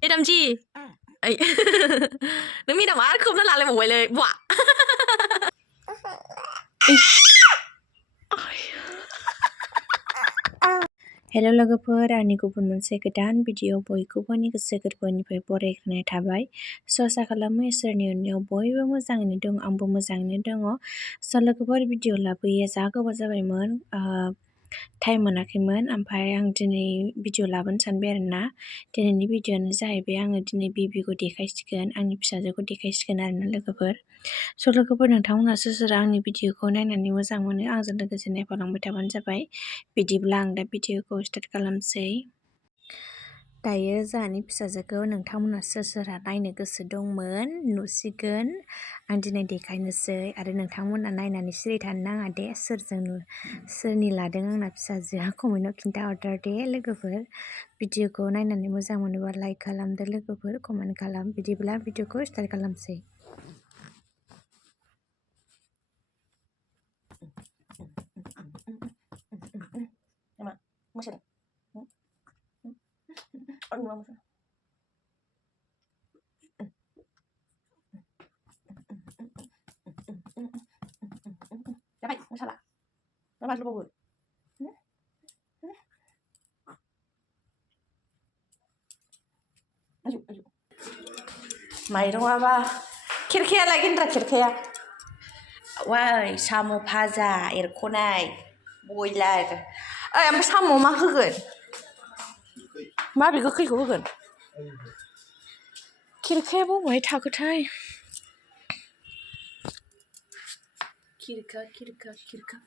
Ê Đam Chi ấy Đứng mi đọc á không nó làm lại một vậyเลยbọa Hello लोगोफोर आंनि गुबुन मोनसे गोदान भिडिअ बयखौबो गोसो गोरबोनिफ्राय बरायग्रोनाय थाबाय आसा खालामो इसोरनि अननायाव बयबो मोजाङैनो दं आंबो मोजाङैनो दङ लोगोफोर भिडिअ लाबोयो जा गोबाव जाबायमोन टाइम मोनाखैमोन ओमफ्राय आं दिनै भिडिअ लाबोनो सानबाय आरोना दिनैनि भिडिअआनो जाहैबाय आङो दिनै बेबिखौ देखायसिगोन आंनि फिसाजोखौ देखायसिगोन आरोना लोगोफोर लोगोफोर नोंथांमोना सोर आंनि भिडिअखौ नायनानै मोजां मोनो आंजों लोगोसे नायफालांबाय थाबानो जाबाय बिदिब्ला आं दा भिडिअखौ स्टार्ट खालामसै दायो जोंहानि फिसाजोखौ नोंथांमोना सोरहा नायनो गोसो दंमोन नुसिगोन आं दिनै देखायनोसै आरो नोंथांमोना नायनानै सिरि थानो नाङा दे सोरनि लादों आंना फिसाजोआ कमेन्टआव खिन्थाहरदो दे लोगोफोर भिडिअखौ नायनानै मोजां मोनोबा लाइक खालामदो लोगोफोर कमेन्ट खालाम बिदिब्ला भिडिअखौ स्टार्ट खालामसै Masih Dapat, masalah. Dapat lu bawa. Ayo. Mairung apa? Kira-kira lagi ntar kira-kira. Wah, samu भाजा एरख'नाय बयलार ओमफ्राय साम' मा होगोन माबे गोखैखौ होगोन खिरखाया बबेहाय थाखोथाय खिरखा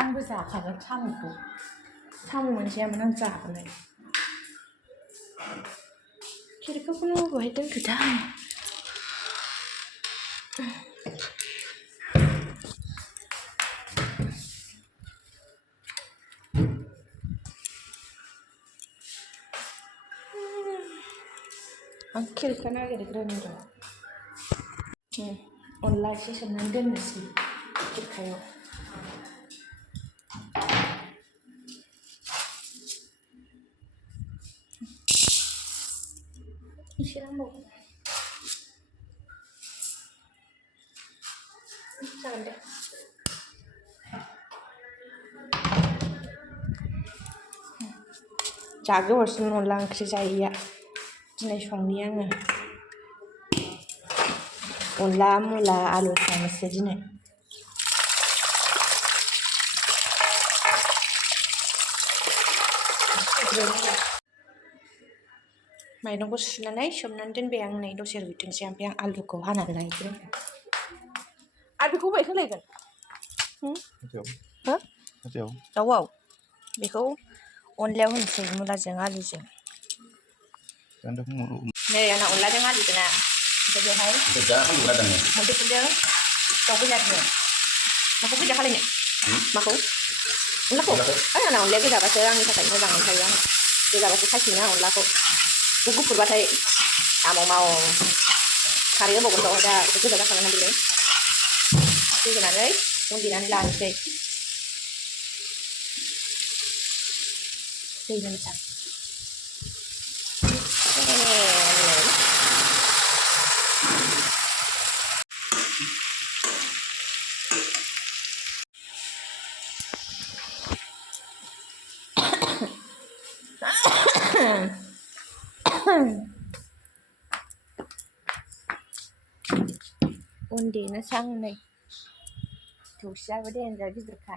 आंबो जाखागोन साम'खौ साम' मोनजायामोन आं जागोन खिरखाखौनो बबेहाय दोनखोथाय आं खिरखा नागिरग्रोनि र' अनला एसे सोमनानै दोननोसै खिरखायाव एसे नांबावगौ जागोन दे जा गोबावसिन अनला ओंख्रि जायैया दिनै संनि आङो अनला मुला आलु संनोसै दिनै माइरंखौ सुनानै सोमनानै दोनबाय आं नै दसे रुइथोंसै ओमफ्राय आं आलुखौ हानानै लायगोन आरो बेखौ बाय होलायगोन हो दाउआव बेखौ अनलायाव होनोसै मुलाजों आलुजों नै आंना अनलाजों आलुजोंना ओमफ्राय बेवहाय मैदेरफोरजों दाउ गोजाजों माखौ गोजा खालायनो माखौ अनलाखौ ओइ आंना अनलाया गोजाबासो आंनि थाखाय मोजां मोनखायो आं गोजाबासो सायखिना अनलाखौ गुफुरबाथाय माव खारै होबावगोन दा गोजा जाखागोन बेलाय दै होनानै उनदेनानै लानोसै दै होनोसै उनदेनोसै आं नै थौसियाबो देन्जार गिदिरखा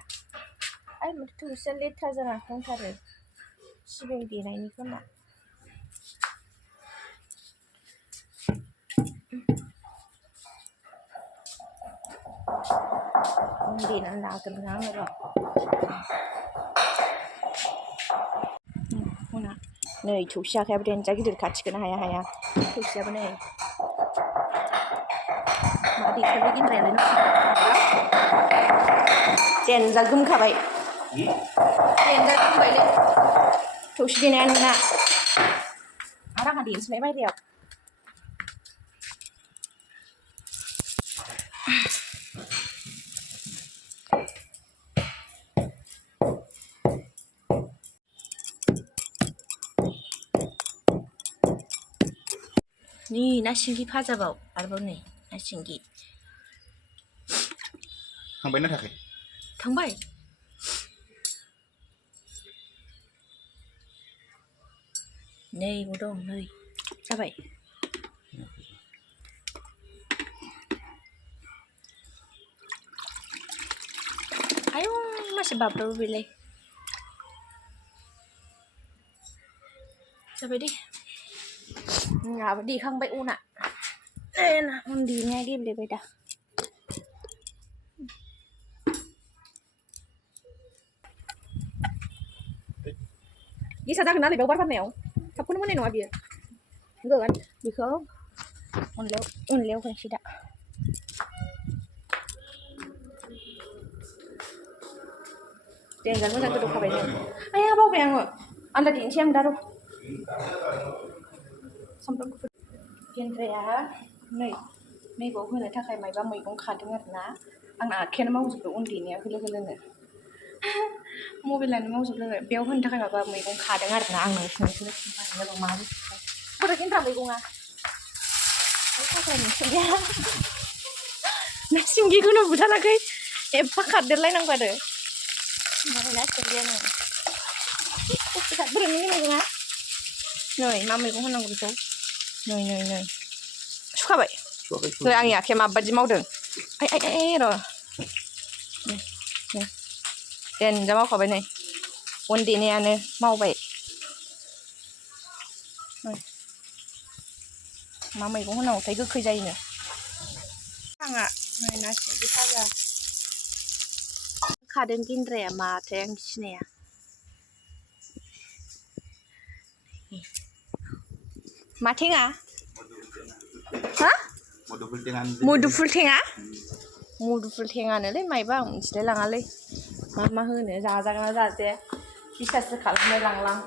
ओइ माथो थौसिया लेथ्रा जानानै दंथारो सिबिं देनायनि खोमा उनदेनानै लाग्रोनो आङो र' नै थौसि आखायाबो देन्जार गिदिरखा थिखोनो हाया थौसियाबो नै मा देखायबाय गिन्द्रायालाय देन्जार गोमखाबाय देन्जार गोमबायलै थौसि देनाया नोंना आरो आंहा देनोसैलाय बायह्रायाव นี่ना सिंगि भाजाबाव आरोबाव नै ना सिंगि थांबायना थाखाय थांबाय नै बाव दं नै जाबाय आयौ मासे बाब्राबो बेलाय जाबाय दे जोंहाबो देखांबाय उना उन देनाया गेब्लेबाय दा गेसा जागोन नालाय बेयाव बार बारनायाव थाबखौनो मोननाय नङा बियो गोगोन बेखौ अनलायाव होनोसै दा देन्जार मोजां गोदौखाबाय नै आया बावबाय आङो आलदा देनोसै आं दा र' सामब्राम गुफुर गेन्द्राया नैबाव होनो थाखाय मायबा मैगं खादों आरोना आंना आखायानो मावजोबो उन देनाया होलो होलोनो मबाइलानो मावजोबलायबाय बेयाव होनो थाखाय माबा मैगं खादों आरोना आं नोंसोरनो खिन्थानो मा बुस्थु गेन्द्रा मैगङा ना सिंगिखौनो बुथाराखै एफा खारदेरलायनांगौ आरो ना सिंगियानो बोरैनि मैगङा नै मा मैगं होनांगौ बेखौ नै सुखाबाय नै आंनि आखाया माबादि मावदों आइ र' देन्जा मावखाबाय नै अन देनायानो मावबाय मा मैगं होनांगौथाय गोखै जायोनो आंहा नै ना सिंगि भाजा खादों गेन्द्राया माथाय आं सिनाया मा थेङा हा मुदुफुल थेङानोलै माइबा आं मिथिलाय लाङालै मा होनो जाजागोन ना जाजाया बिसाससो खालामनो लांलां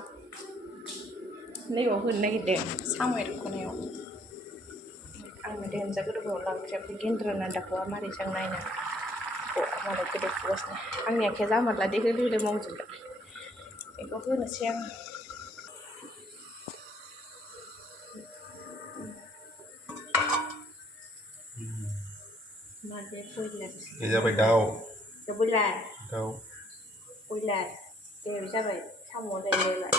नैबाव होनो नागिरदों साम' एरख'नायाव आंनो देन्जार गोदौबाव ओंख्रिया गेन्द्रा दाखौआ मारै जों नायनो मालाय गोदौफुगासिनो आंनि आखाया जामारला दे होलो होलो मावजोबबाय बेखौ होनोसै आं माबे बयलार जाबाय दाउ बयलार दे जाबाय साम'आ जाहैबाय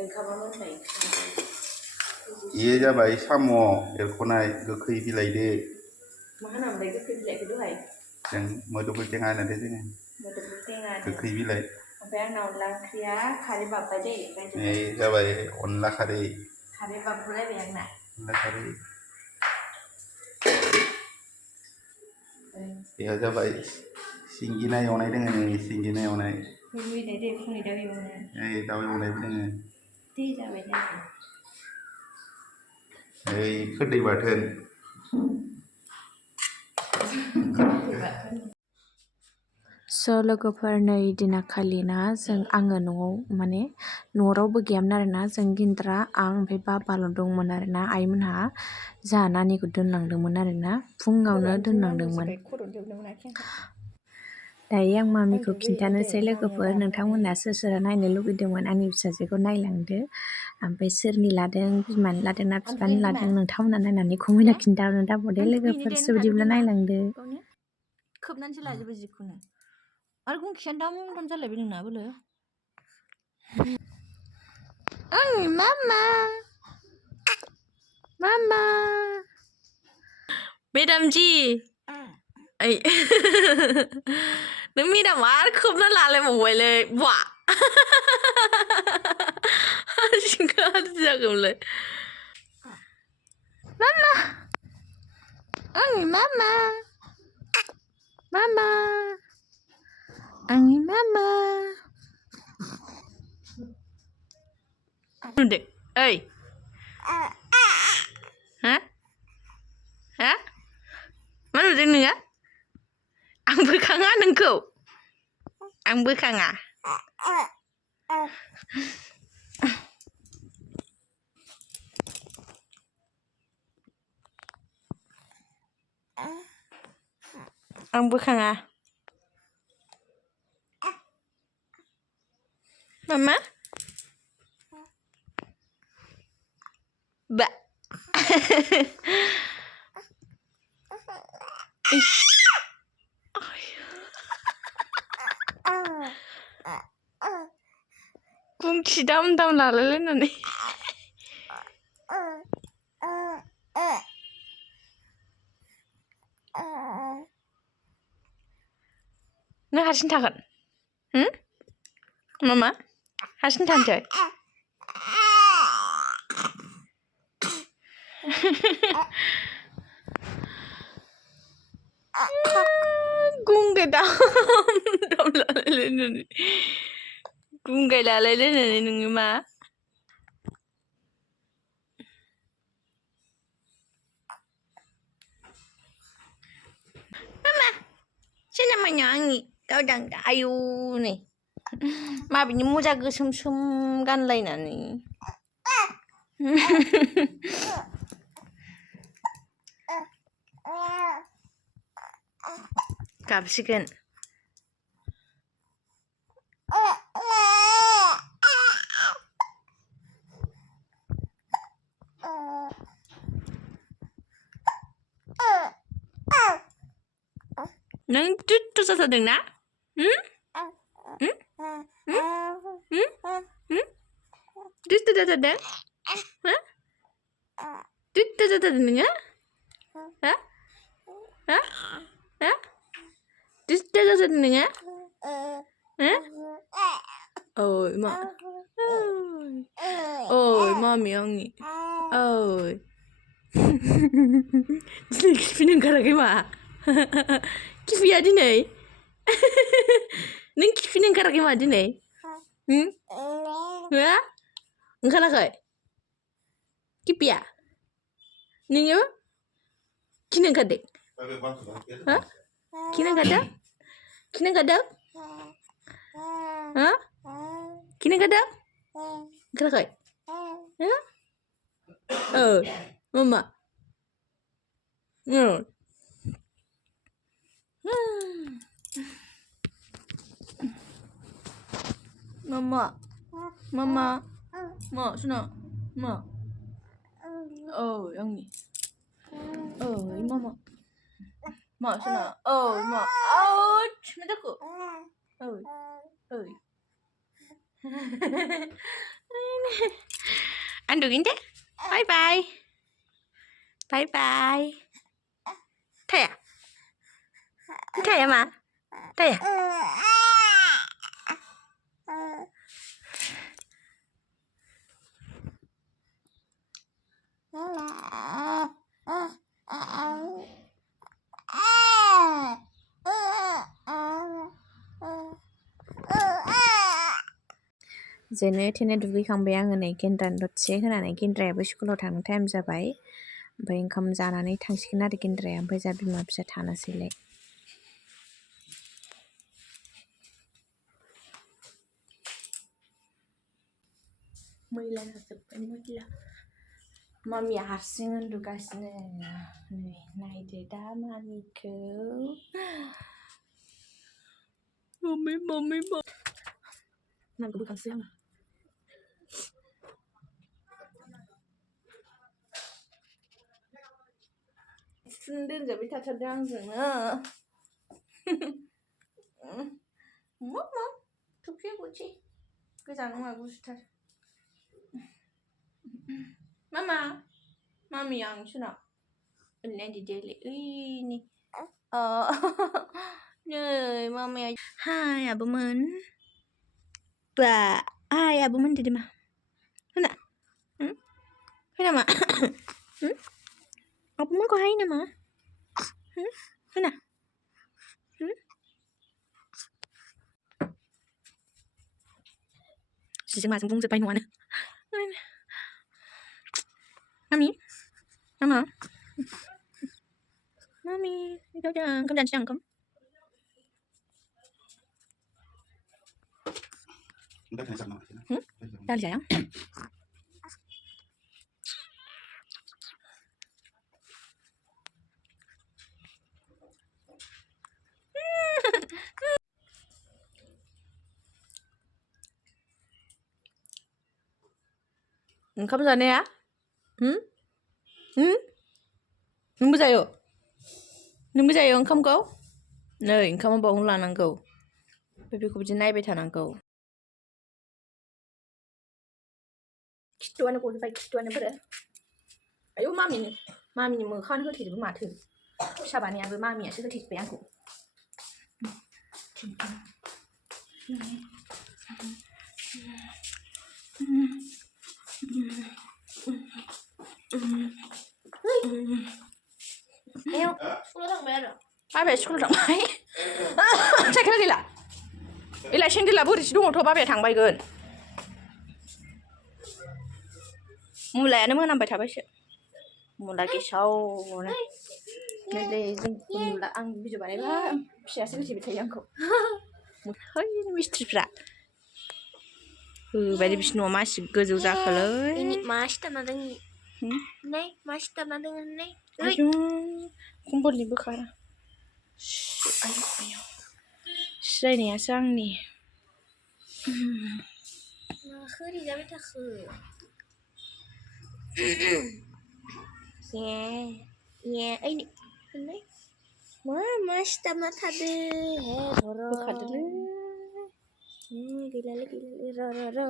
ओंखामा मोनबाय ये जाबाय साम' एरख'नाय गोखै बिलाइदो मा होनामोनलाय गोखै बिलाइखौ दहाय जों मोदोमफुल थेङा होनो दे जोङो मोदोमफुल थेङा गोखै बिलाइ ओमफ्राय आंना अनला ओंख्रिया खारै बाबबाय दै जाबाय अनला खारै बाबगुलायबाय आंना अनला खारै बेहा जाबाय सिंगि ना एवनाय दोङो नै सिंगि ना एवनाय दे फुंनि दाउ एवनाय दाउ एवनायबो दोङो दे जाबाय दे खोरदै बाथोन लोगोफोर नै दिना खालिना आङो न'आव माने न'आव रावबो गैयामोन आरोना जों गिन्द्रा आं ओमफ्राय बाबाल' दंमोन आरोना आइमोनहा जोंहा नानिखौ दोनलांदोंमोन आरोना फुङावनो दोनलांदोंमोन दायो आं मामिखौ खिन्थानोसै लोगोफोर नोंथांमोनहा सोर सोरा नायनो लुगैदोंमोन आंनि फिसाजोखौ नायलांदो ओमफ्राय सोरनि लादों बिमानि लादों ना बिफानि लादों नोंथांमोनहा नायनानै कमेन्टआव खिन्थाहरनो दाबावदे लोगोफोर बिदिब्ला नायलांदो खोबनानैसो लाजोबो जिखौनो आरो गंखियानो दाम जालायबाय नोंना बोलो आंनि मामा मेदाम जी ओइ नों मेदामा आरो खोबना लालायबावबायलै बा हारसिंखौ हारसि जागौमोनलाय मामा आंनि मामा आंनि मामा नुदों ओइ हा मा नुदों नोङो आं बोखाङा नोंखौ आं बोखाङा आं बोखाङा मामा बा बुंखि दाम दाम लालायलायनानै नों हारसिं थागोन मामा हारसिं थानोसै गुंगाय दाम दाम लालायलायनानै गुंगाय लालायलायनानै नोङो मा मामा सिनामाnya आंनि गावदां आयु नै माबिनि मुजा गोसोम सोम गानलायनानै गाबसिगोन नों दुट्टु जाथारदोंना दुट्टु जाथारदों दुट्टु जाथारदों नोङो दुट्टु जाथारदों नोङो ओइ मा ओइ मामि आंनि ओइ दिनै खिफिनो ओंखाराखै मा खिफिया दिनै नों खिफिनो ओंखाराखै मा दिनै ओंखाराखै खिफिया नोङो खिनो ओंखारदों खिनो ओंखारदों खिनो ओंखारदों खिनो ओंखारदों ओंखाराखै मामा Mama, mama, ma, sana, ma. Oh, yang ni. Oh, mama. Ma, sana. Oh, ma. Ouch, mataku. Oh, oh. Ăn được inte? Bye bye. Bye bye. Thấy à? Thấy à mà? Thấy à? जेने थेने दुगैखांबाय आङो नै गेन्द्रानो दसे होनानै गेन्द्रायाबो स्कुलाव थांनो टाइम जाबाय ओमफ्राय ओंखाम जानानै थांसिगोन आरो गेन्द्राया ओमफ्राय जा बिमा फिसा थानोसैलाय मैला जाजोब्बाय मैला मामिया हारसिं उन्दुगासिनो नै नायदो दा मामिखौ मम्मी नांगौ बोखांसै आङो दोनजाबाय थाथारदों आंजोंनो मम थुफिया गुसि गोजां नङा गुसुथार मामा मामि आं सोना ओरैनो दिदेले ओइनि नै मामाया हाय आबोमोन बा हाय आबोमोन दे मा होना होना मा आबोमोनखौ हाय नामा होना जिजों माजों बुंजोब्बाय न'आनो मामि मामा मामि गावदां ओंखाम जानोसै आं ओंखाम दालि जाया ओंखाम जानाया नोंबो जायो ओंखामखौ नै ओंखामा बावनो लानांगौ ओमफ्राय बेखौ बिदि नायबाय थानांगौ खिथुआनो गजोबबाय खिथुआनो बोरो आयौ मामिनि मोखाङानो होथेजोबो माथो फिसा बानायाबो मामियासो होथेजोब्बाय आंखौ स्कुलाव थांबाय आरो बाबाया स्कुलाव थांबाय साइकेला गैला एलाय सेन्देला बोरैसो दङथ' बाबाया थांबायगोन मुलायानो मोनामबाय थाबायसो मुला गेसावनो नैलै जों मुला आं भिडिअ बानायबा फिसायासो होथेबाय थायो आंखौ है मिस्थ्रिफ्रा होबायदे बिसिनि न'आ मासि गोजौ जाखोलै मा सिथाबना दङ नै मा सिथाबना दङ नै आयौ कम्बलनि बोखारा आयौ सिरायनायासो आंनि माखो ओरै जाबाय थाखो ओइ नै मा सिथाबना थादो हे र' बोखारदोलै गैलालै र'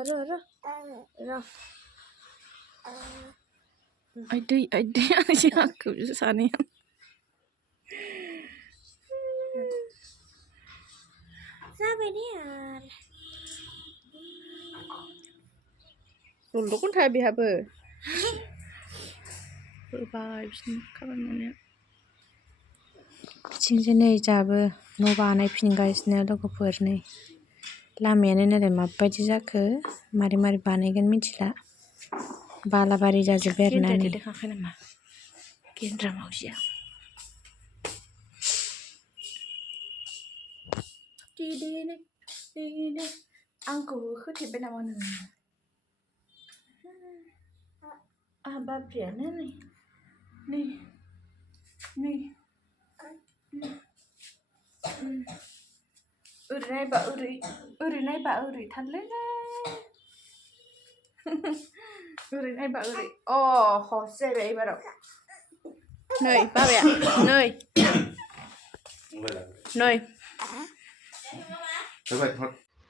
आइदै आंखौ सानैया जाबाय दे आरो दलदखौनो थाया बेहाबो होबाय बिसिनि खामानि मावनाया बिथिंजाय नै जाबो न' बानायफिनगासिनो लोगोफोर नै लामायानो नालाय माबायदि जाखो मारै बानायगोन मिथिला बालाबारि जाजोब्बाय आरोना नै देखायाखै नामा गेन्द्रा मावजिया दे आंखौ होथेबाय नामा नोङो आहा बाबायानो नै ओरै नायबा ओरै थारलै ओरै नायबा ओरै हसो जाहैबाय एबाराव नै बाबाया नै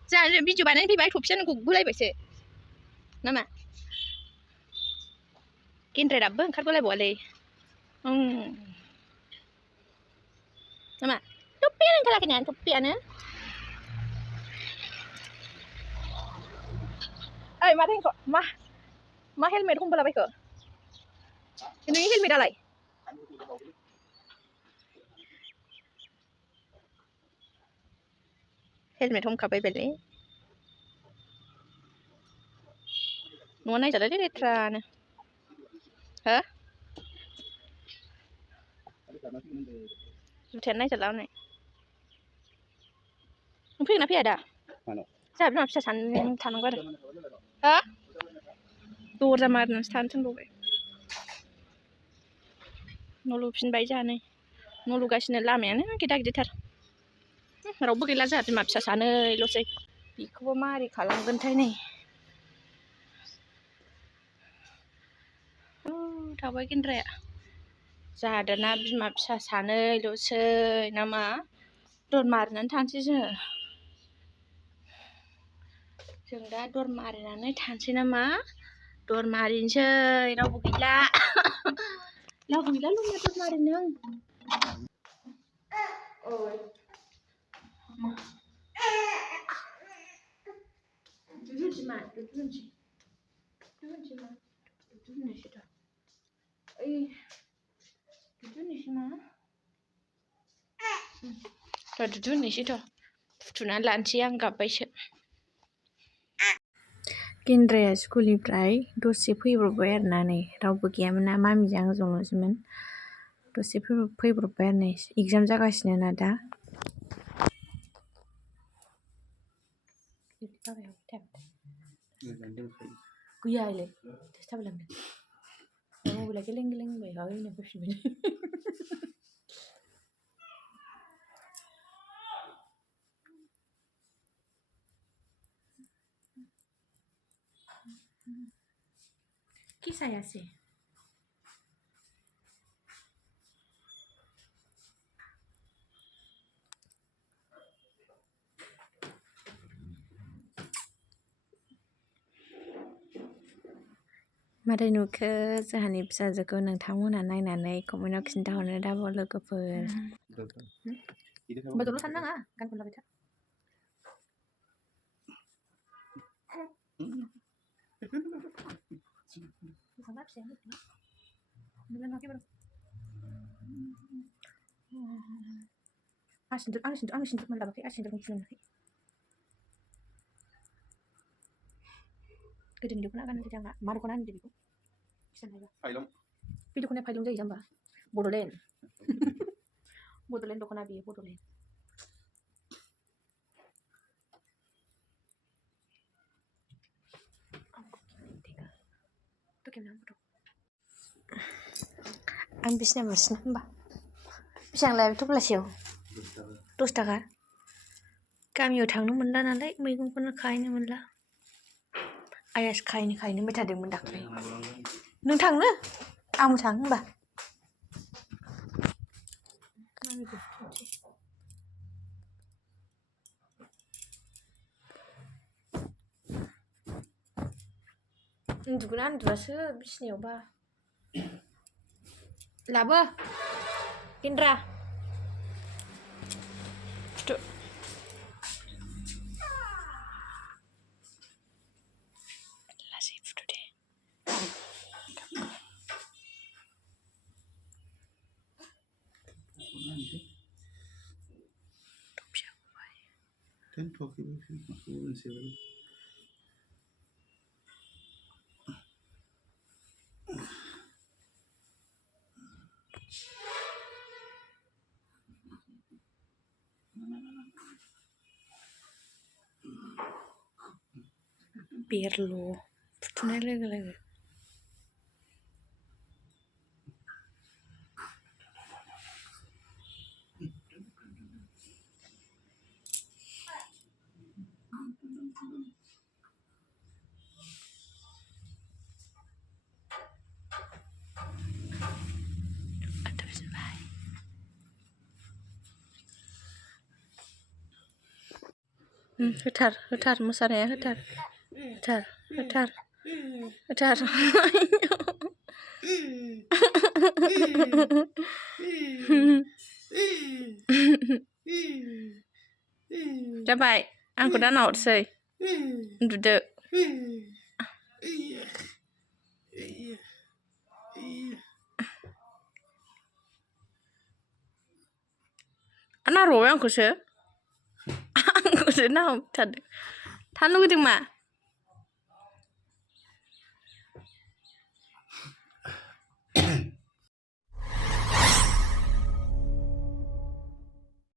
जोंहा भिडिअ बानायनो फैबाय थफियानो गुगुलायबायसो नामा गेन्द्राया दाबो ओंखारबोलायबावालै नामा थफियानो ओंखाराखैना थफियानो ओइ मा हेलमेट हमबोलाबायखो नोंनि हेलमेटालाय हेलमेट हमखाबाय बेले न'आ नायजालाय लेथ्रानो हो जुथायानो नायजाला हनै नों फैगोन ना फैया दा जोंहा बिमा फिसा सानैजों थानांगौ आरो हो दरजा मारिनानैसो थानो थिनबावबाय न' लुफिनबाय जोंहा नै न' लुगासिनो लामायानो गिदा गिदिथार रावबो गैला जोंहा बिमा फिसा सानैल'सै बेखौबो मारै खालामगोनथाय नै थाबाय गेन्द्राया जोंहा दाना बिमा फिसा सानैल'सै नामा दर मारिनानै थानोसै जों दा दर मारिनानै थानोसै नामा दर मारिनोसै रावबो गैला लुना दर मारिनो दुदुनोसैथ' फुथुनानै लानोसै आं गाबबायसो गेन्द्राया स्कुलनिफ्राय दसे फैब्रबबाय आरोना नै रावबो गैयामोन ना मामिजों आंजोंल'सोमोन दसे फैब्रबबाय आरो नै एगजाम जागासिनो ना दा गैया इलाय थाबायलांदों मबाइला गेलें होनबाय हनै फैफिनबाय किस आया से मारै नुखो जोंहानि फिसाजोखौ नोंथांमोना नायनानै कमेन्टआव खिन्थाहरनो दाबाव लोगोफोर Betul kan nggak kan pernah baca sama sih dengan lagi baru asin malah pakai asin terus film lagi kedua video kan nanti jangan maru kan nanti video bisa nggak Pailong. video kan paling jadi jamba bodolen bodolen dokon abi bodolen tuh gimana bro आं बिसिना बारसिना होमबा बेसेबां लाया बेथ' बेलासियाव 10 थाखा गामियाव थांनो मोनला नालाय मैगंखौनो खाहैनो मोनला आइयासो खाहैनो होनबाय थादोंमोन दाख्लै नों थांनो आंबो थाङो होमबा उन्दुगोना उन्दुआसो बिसिनायावबा लाबो गिन्द्रा फुथु लासै फुथु दे बेरल' फुथुनाय लोगो लोगो होथार मोसानाया होथार जाबाय आंखौ दा नाहरसै उन्दुदो नाहरबाय आंखौसो नाहरबाय थादों थानो लुगैदों मा